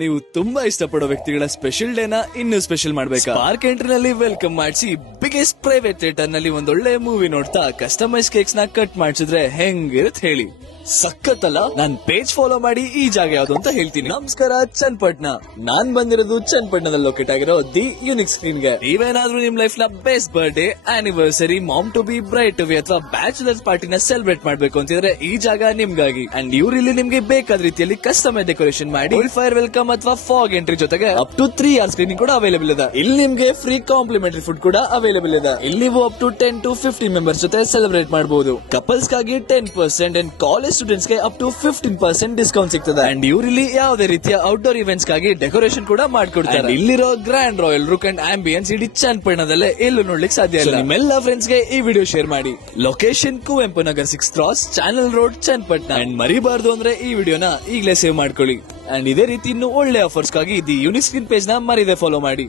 ನೀವು ತುಂಬಾ ಇಷ್ಟಪಡೋ ವ್ಯಕ್ತಿಗಳ ಸ್ಪೆಷಲ್ ಡೇನ ಇನ್ನೂ ಸ್ಪೆಷಲ್ ಮಾಡ್ಬೇಕಾ? ಸ್ಪಾರ್ಕ್ ಎಂಟ್ರಿನಲ್ಲಿ ವೆಲ್ಕಮ್ ಮಾಡಿಸಿ ಬಿಗ್ಗೆಸ್ಟ್ ಪ್ರೈವೇಟ್ ಥಿಯೇಟರ್ ನಲ್ಲಿ ಒಂದೊಳ್ಳೆ ಮೂವಿ ನೋಡ್ತಾ ಕಸ್ಟಮೈಸ್ ಕೇಕ್ಸ್ ನ ಕಟ್ ಮಾಡಿಸಿದ್ರೆ ಹೆಂಗಿರತ್ ಹೇಳಿ? ಸಖತ್ತಲ್ಲ. ನಾನ್ ಪೇಜ್ ಫಾಲೋ ಮಾಡಿ ಈ ಜಾಗ ಯಾವ್ದು ಅಂತ ಹೇಳ್ತೀನಿ. ನಮಸ್ಕಾರ ಚನ್ನಪಟ್ಟಣ. ನಾನ್ ಬಂದಿರೋದು ಚನ್ನಪಟ್ಟಣದಲ್ಲಿ ಲೊಕೇಟ್ ಆಗಿರೋ ದಿ ಯೂನಿಕ್ ಸ್ಕ್ರೀನ್ ಗೆ. ನೀವೇನಾದ್ರೂ ನಿಮ್ ಲೈಫ್ ನ best birthday, anniversary, mom to be, bride to be ಅಥವಾ ಬ್ಯಾಚುಲರ್ಸ್ ಪಾರ್ಟಿನ ಸೆಲೆಬ್ರೇಟ್ ಮಾಡ್ಬೇಕು ಅಂತಿದ್ರೆ ಈ ಜಾಗ ನಿಮ್ಗಾಗಿ. ಅಂಡ್ ಇವ್ರು ಇಲ್ಲಿ ನಿಮ್ಗೆ ಬೇಕಾದ ರೀತಿಯಲ್ಲಿ ಕಸ್ಟಮೈಸ್ ಡೆಕೋರೇಷನ್ ಮಾಡಿ ಫೈರ್ ವೆಲ್ಕಮ್ ಅಥವಾ ಫಾಗ್ ಎಂಟ್ರಿ ಜೊತೆಗೆ ಅಪ್ ಟು 3 hours ಸ್ಕ್ರೀನಿಂಗ್ ಕೂಡ ಅವೈಲೇಬಲ್ ಇದೆ. ಇಲ್ಲಿ ನಿಮ್ಗೆ ಫ್ರೀ ಕಾಂಪ್ಲಿಮೆಂಟರಿ ಫುಡ್ ಕೂಡ ಅವೈಲೇಬಲ್ ಇದೆ. ಇಲ್ಲಿ ನೀವು ಅಪ್ ಟು 10 to 15 ಮೆಂಬರ್ಸ್ ಜೊತೆ ಸೆಲೆಬ್ರೇಟ್ ಮಾಡಬಹುದು. ಕಪಲ್ಸ್ ಗಾಗಿ 10% ಅಂಡ್ ಕಾಲೇಜ್ ಸ್ಟೂಡೆಂಟ್ಸ್ ಗೆ ಅಪ್ ಟು 15% ಡಿಸ್ಕೌಂಟ್ ಸಿಗ್ತದೆ. ಅಂಡ್ ಇವರಲ್ಲಿ ಯಾವುದೇ ರೀತಿಯ ಔಟ್ಡೋರ್ ಇವೆಂಟ್ಸ್ ಗಾಗಿ ಡೆಕೋರೇಷನ್ ಕೂಡ ಮಾಡ್ಕೊಡ್ತಾರೆ. ಇಲ್ಲಿರೋ grand royal look and ambience ಇಡೀ ಚನ್ನಪಟ್ಟಣದಲ್ಲೇ ಎಲ್ಲೂ ನೋಡ್ಲಿಕ್ಕೆ ಸಾಧ್ಯ ಇಲ್ಲ. ನಿಮ್ಮೆಲ್ಲ ಫ್ರೆಂಡ್ಸ್ ಗೆ ಈ ವಿಡಿಯೋ ಶೇರ್ ಮಾಡಿ. Location Kuvempu Nagar 6 cross, channel road, Channapatna. And ಮರಿಬಾರ್ದು ಅಂದ್ರೆ ಈ ವಿಡಿಯೋನ ಈಗಲೇ ಸೇವ್ ಮಾಡ್ಕೊಳ್ಳಿ. ಅಂಡ್ ಇದೇ ರೀತಿ ಇನ್ನು ಒಳ್ಳೆ ಆಫರ್ಸ್ ಗಾಗಿ ದಿ ಯೂನಿಕ್ ಸ್ಕ್ರೀನ್ ಪೇಜ್ ನ ಮರಿದೆ ಫಾಲೋ ಮಾಡಿ.